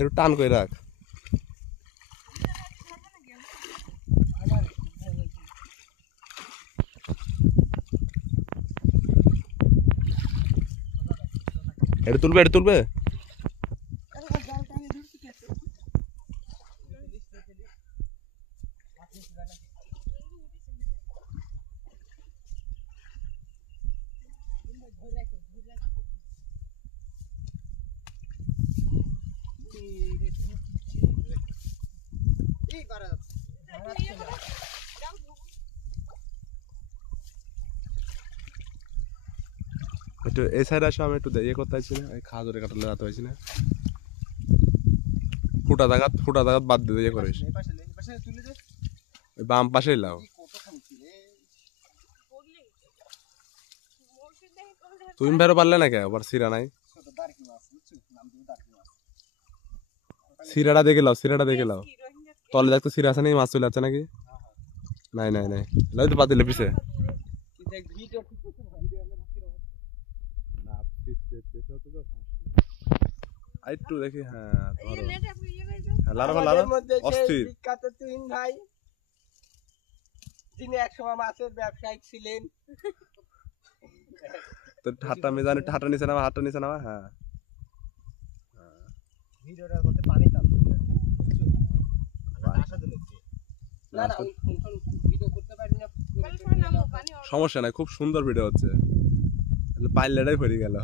একটু টান করে রাখ। এটা তুলবে, এটা তুলবে। একটু এই সাইড আসো, আমি একটু ইয়ে করতে পারছি না, খাওয়া ধরে কাটালে যেতে পারছি না। ফুটা দাগাত বাদ দিতে ইয়ে করিস, বাম পাশে লাও। তুমি বেরো পারলে না কে আবার সিরা নাই? সিরাটা দেখে লাও, সিরাটা দেখে লাও। তলে দেখতো সিরা আছে নাকি, মাছ চলে যাচ্ছে নাকি? নাই নাই নাই, লাই তো বাদ দিলে পিছে। একটু দেখি, হ্যাঁ অস্থির। বিখ্যাত তিন ভাই যিনি একসময় মাছের ব্যবসায়িক ছিলেন। তো হাতটা মেজান, একটু হাতটা নিচে নামা, হাতটা নিচে নামা। হ্যাঁ ভিডিওটার মধ্যে পানি টানছে না না, ভিডিও করতে পারি না। সমস্যা নাই, খুব সুন্দর ভিডিও হচ্ছে। পাইলেটাই ভরে গেল।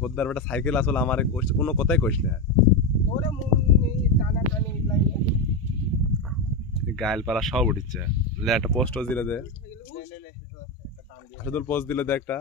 ভোদার বেটা সাইকেল আসলে আমার কোনো কথাই কইস না। গায়েল পাড়া সব উঠিচ্ছে। একটা পোস্ট দিলে দে, পোস্ট দিলে দে একটা।